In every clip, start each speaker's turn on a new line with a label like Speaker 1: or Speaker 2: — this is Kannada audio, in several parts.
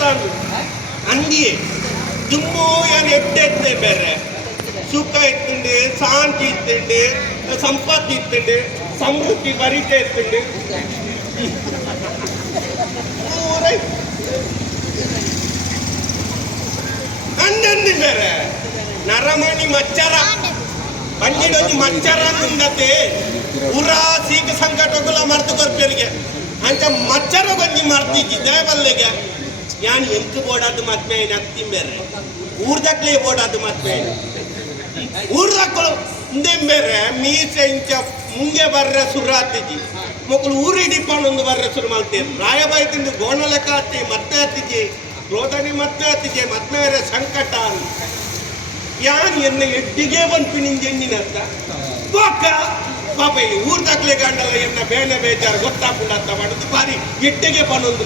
Speaker 1: ತಾನು ಅಂಗಿ ಜುಮ್ಮು ಏನು ಎಟ್ಟೆತ್ತೆ ಬೇರೆ? ಸುಖ ಇತ್ತುಂಡು ಶಾಂತಿ ಇತ್ತುಂಡು ಸಂಪತ್ತು ಇತ್ತುಂಡು ಸಮೃದ್ಧಿ ಬರಿತೆ ಇತ್ತುಂಡು ಅಂದಂದು ಬೇರೆ? ನರಮಣಿ ಮಚ್ಚರ. ಬಂದಿಡೊಂದು ಮಚ್ಚರ ಅಂದತೆ ಪುರಾ ಸೀಕ ಸಂಕಟಗಳ ಮರ್ತು ಕೊರ್ಪೇರಿಗೆ ಅಂಚ ಮಚ್ಚರ ಬಂದು ಮರ್ತಿದ್ದೆ ದೇವಲ್ಲಿಗೆ. ಯಾನ್ എന്ത് പോടാത്ത മാത്മേ അത്തിയും വേറെ ಊರ್ದಕ್ಲೆ പോടാത്ത മാത്മേ ಊರ್ದಕ್ಕಳು ಇಂದೆ ಬೇರೆ, ಮೀಸೆ ಇಂಚ ಮುಂಗೆ ಬರ್ರೆ ಸುರಾತಿಜಿ ಮಕ್ಕಳು ಊರಿ ಒಂದು ಬರ್ರೆ ಶುರು ಮಾಡ್ತೀರಿ ರಾಯಬಾಯಿ ತಿಂದು ಗೋಣ ಲೆಕ್ಕ ಹತ್ತಿ ಮತ್ತೆ ಹತ್ತಿಜಿ ರೋದನಿ ಮತ್ತೆ ಹತ್ತಿಜಿ ಮತ್ತೆ ಬೇರೆ ಸಂಕಟ ಅಂತ ಯಾನ್ ಎನ್ನ ಎಡ್ಡಿಗೆ ಬಂತು ನಿಂಗೆ ಎಂದಿನಂತ ಬೊಕ್ಕ ಪಾಪ ಇಲ್ಲಿ ಊರ್ ದಾಖಲೆ ಗಂಡಲ್ಲ ಎನ್ನ ಬೇನೆ ಬೇಜಾರು ಅಂತ ಮಾಡುದು. ಬಾರಿ ಎಡ್ಡಿಗೆ ಬಂದೊಂದು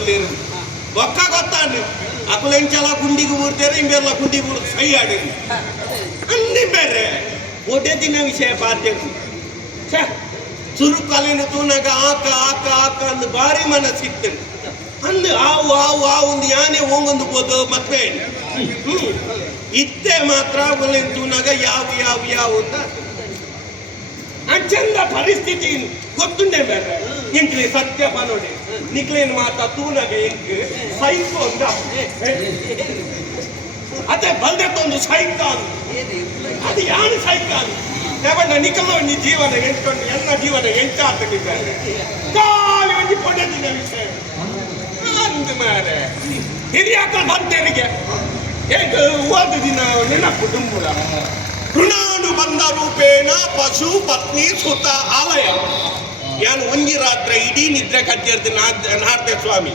Speaker 1: ಬೊಕ್ಕ ಗೊತ್ತಾನು ಅಕ್ಕಲೆಂಚಲ ಗುಂಡಿಗೆ ಊರ್ತಾರೆ ಇಂಬೆಲ್ಲ ಗುಂಡಿ ಊರ್ ಸೈ ಆಡಿ ಅಂದಿ ಬೇರೆ ಒಡೆ ದಿನ ವಿಷಯ ಛೆ, ಚುರುಕಲಿನ ತೂನಾಗ ಆಕ ಆಕ ಆಕ ಅಂದು ಮನ ಸಿಕ್ತೇನೆ ಅಂದು ಆವು ಆವು ಆವು ಒಂದು ಯಾನೆ ಹೋಗೊಂದು ಬೋದು ಮತ್ತೆ ಇದ್ದೆ ಮಾತ್ರ ಒಲಿನ ತೂನಾಗ ಯಾವ ಯಾವ ಯಾವ ಅಂತ ಅಂಚಂದ ಪರಿಸ್ಥಿತಿ ಗೊತ್ತುಂಡೆ ಬೇರೆ. ಎಂಕ್ಲಿ ಸತ್ಯ ಪನೋಡೆ ನಿಕ್ಲೇನ್ ಮಾತ ತೂನಾಗ ಎಂಕ್ ಸೈಕೋ ಅಂದ ಅದೇ ಬಲ್ದೆತ್ತೊಂದು ಸೈಕಾನ್ ಅದು ಯಾನು ಸೈಕಾನ್ ಯಾವಣ್ಣ ನಿಕಲ್ಲ ನಿ ಜೀವನ ಎಂಟ್ಕೊಂಡು ಎಲ್ಲ ಜೀವನ ಎಂಚಾಗ್ತಿದ್ದಾರೆ ಕಾಲಿ ಒಂಜಿ ಪೊಡೆದಿನ ವಿಷಯ. ಅಂದ ಮಾರೆ. ಹಿರಿಯಾಕಲ್ ಬಂತೇನಿಗೆ. ಹೇಗ ಹೋದ ದಿನ ನೆನಪು ಡುಂಬುರ ಋಣಾನು ಬಂದ ರೂಪೇಣ ಪಶು, ಪತ್ನಿ, ಸುತ, ಆಲಯ. ಯಾನು ಒಂಜಿ ರಾತ್ರಿ ಇಡೀ ನಿದ್ರೆ ಕಟ್ಟಿರ್ತೀನಿ ನಾರ್ದೆ ಸ್ವಾಮಿ.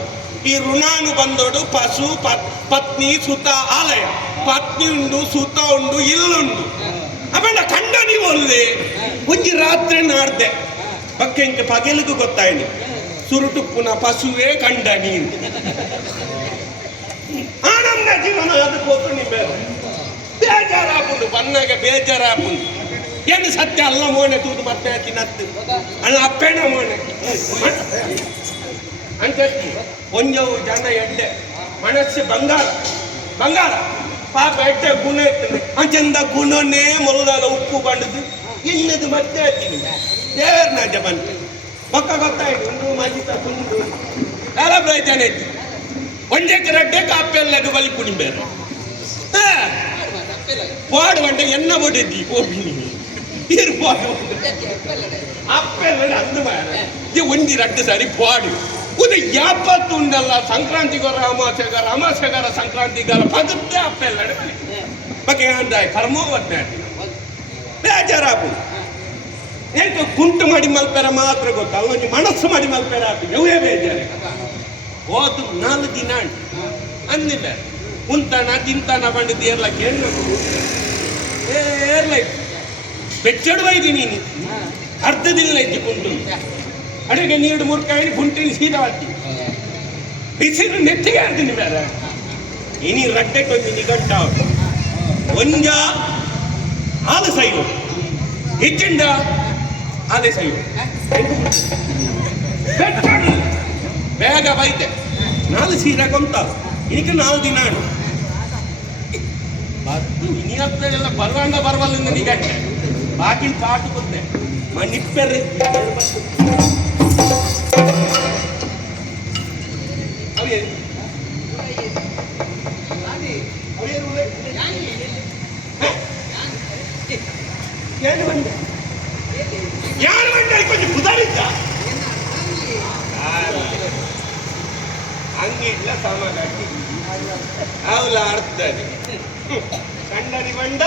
Speaker 1: ಈ ಋಣಾನು ಬಂದೋಡು ಪಶು, ಪತ್- ಪತ್ನಿ, ಸುತ, ಆಲಯ. ಪತ್ನಿ ಉಂಡು, ಸುತ ಉಂಡು, ಇಲ್ಲುಂಡು. ಅವೆಲ್ಲ ಕಂಡ ನೀವು ಅಲ್ಲಿ ಒಂಜಿ ರಾತ್ರಿ ನಾಡ್ದೆ ಬಕ್ಕೆ ಇಂಕ ಪಗಲಿಗೂ ಗೊತ್ತಾಯ್ನಿ. ಸುರುಟು ಪುನಃ ಪಶುವೇ ಕಂಡ ನೀನು ಆನಂದ ಜೀವನ ಅದಕ್ಕೆ ಹೋಗ್ತು ನೀ ಬೇರೆ ಬೇಜಾರಾಪುಂಡು ಬನ್ನಾಗ ಬೇಜಾರಾಪುಂಡು ಏನು ಸತ್ಯ? ಅಲ್ಲ ಮೋನೆ ತೂದು ಮತ್ತೆ ತಿನ್ನತ್ತು. ಅಲ್ಲ ಅಪ್ಪೇಣ ಮೋನೆ ಅಂತ ಒಂಜವು ಜನ ಎಡ್ಡೆ ಮನಸ್ಸು ಬಂಗಾರ. ಬಂಗಾರ. ಪಾಪ ಎಡ್ಡೆ ಗುಣ ಇರ್ತದೆ. ಅಂಚಂದ ಗುಣನೇ ಮೊದಲಾದ ಉಪ್ಪು ಬಂಡದು ಇನ್ನದು ಮತ್ತೆ ಹತ್ತೀನಿ ದೇವರನ ಜಬಂತೆ ಪಕ್ಕ ಗೊತ್ತಾಯ್ತು ಒಂದು ಮಜಿತ ತುಂಡು. ಎಲ್ಲ ಪ್ರಯತ್ನ ಇತ್ತು. ಒಂಜಕ್ಕೆ ರಡ್ಡೆ ಕಾಪೆಲ್ಲದು ಬಲಿ ಕುಡಿಬೇರು ಪಾಡು ಬಂಡ ಎನ್ನ ಬಡಿದ್ದಿ ಹೋಗಿ ಇರ್ಬೋದು ಅಪ್ಪೆಲ್ಲ ಅಂದು ಮಾರ ಇದು ಒಂದಿ ರಡ್ಡು ಸಾರಿ ಪಾಡು. ಉದ ಯಾಪತ್ತು ಉಂಡಲ್ಲ ಸಂಕ್ರಾಂತಿಗೋರ ಅಮಾಸೆಗಾರ ಅಮಾಸೆಗಾರ ಸಂಕ್ರಾಂತಿಗಾರ ಪಗುತ್ತೆ ಅಪ್ಪೆಲ್ಲ ಬಗ್ಗೆ ಅಂದಾಯ, ಕರ್ಮ ಒಟ್ಟೆ ಬೇಜಾರಾಪು. ಏಕೆ ಕುಂಟು ಮಾಡಿ ಮಲ್ಪೆರ ಮಾತ್ರ ಗೊತ್ತಲ್ಲ ಅವನಿಗೆ ಮನಸ್ಸು ಮಾಡಿ ಮಲ್ಪೆರ ಆತು ಇವೇ ಬೇಜಾರೆ. ಹೋದು ನಾಲ್ಕು ದಿನ ಅಂದಿಲ್ಲ. ಕುಂತನ ತಿಂತಾನ ಬಂದಿದ್ದು ಏರ್ಲ ಕೇಳು ಬೆಚ್ಚಡುವ ಇದೀನಿ ನೀನು. ಅರ್ಧ ದಿನ ಐತಿ ಕುಂಟು ಅಡುಗೆ ನೀರು ಮುರ್ಕಾಯಿ ಕುಂಟಿನ ಸೀದಾ ಹಾಕಿ. ಬಿಸಿಲು ನೆತ್ತಿಗೆ ಆಡ್ತೀನಿ ಬೇರೆ ಇನಿ ರಟ್ಟೆ ಕೊಂದು ಗಟ್ಟ ಒಂಜ ಆದ ಸೈವು ಹೆಚ್ಚಿಂಡ ಆದ ಸೈವು ಬೇಗ ಬೈತೆ. ನಾಲ್ಕು ಸೀರೆ ಕೊಂತ. ಈಗ ನಾಲ್ಕು ದಿನ ಇನಿ ಬರ್ವಲ್ಲ ಬರವಾಂಡ ಬರವಲ್ಲ ನಿಗಂಟೆ ಬಾಕಿ ಪಾಟು ಬಂದೆ. ಮಣ್ಣಿಪ್ಪೆರ್ರೆ ಅವೇ. ಏನು ಬಂದ ಯಾರು ಬಂದ ಕೊಂಚ ಕುದಾರಿದ್ದ ಅಂಗಿ ಇಲ್ಲ ಸಾಮಾನು ಅವಲ ಅರ್ಧ ಕಂಡನಿ ಬಂಡ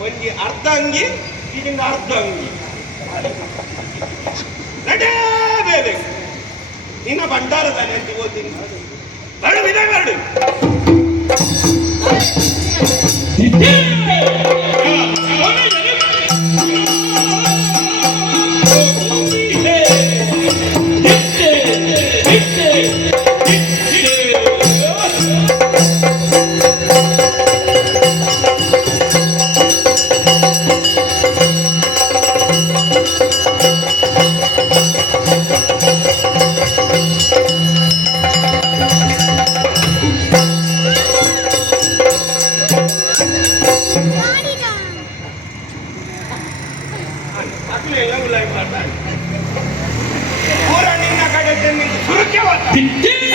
Speaker 1: ಒಂಜಿ ಅರ್ಧ ಅಂಗಿ ಇದರಿಂದ ಅರ್ಧ ಅಂಗಿ ನಡೇ ನಿನ್ನ ಭಂಡಾರದಲ್ಲಿ ಅಂತ ಓದಿನಿ ಬರಡು ಇದೆ ಬರಡು Did,
Speaker 2: you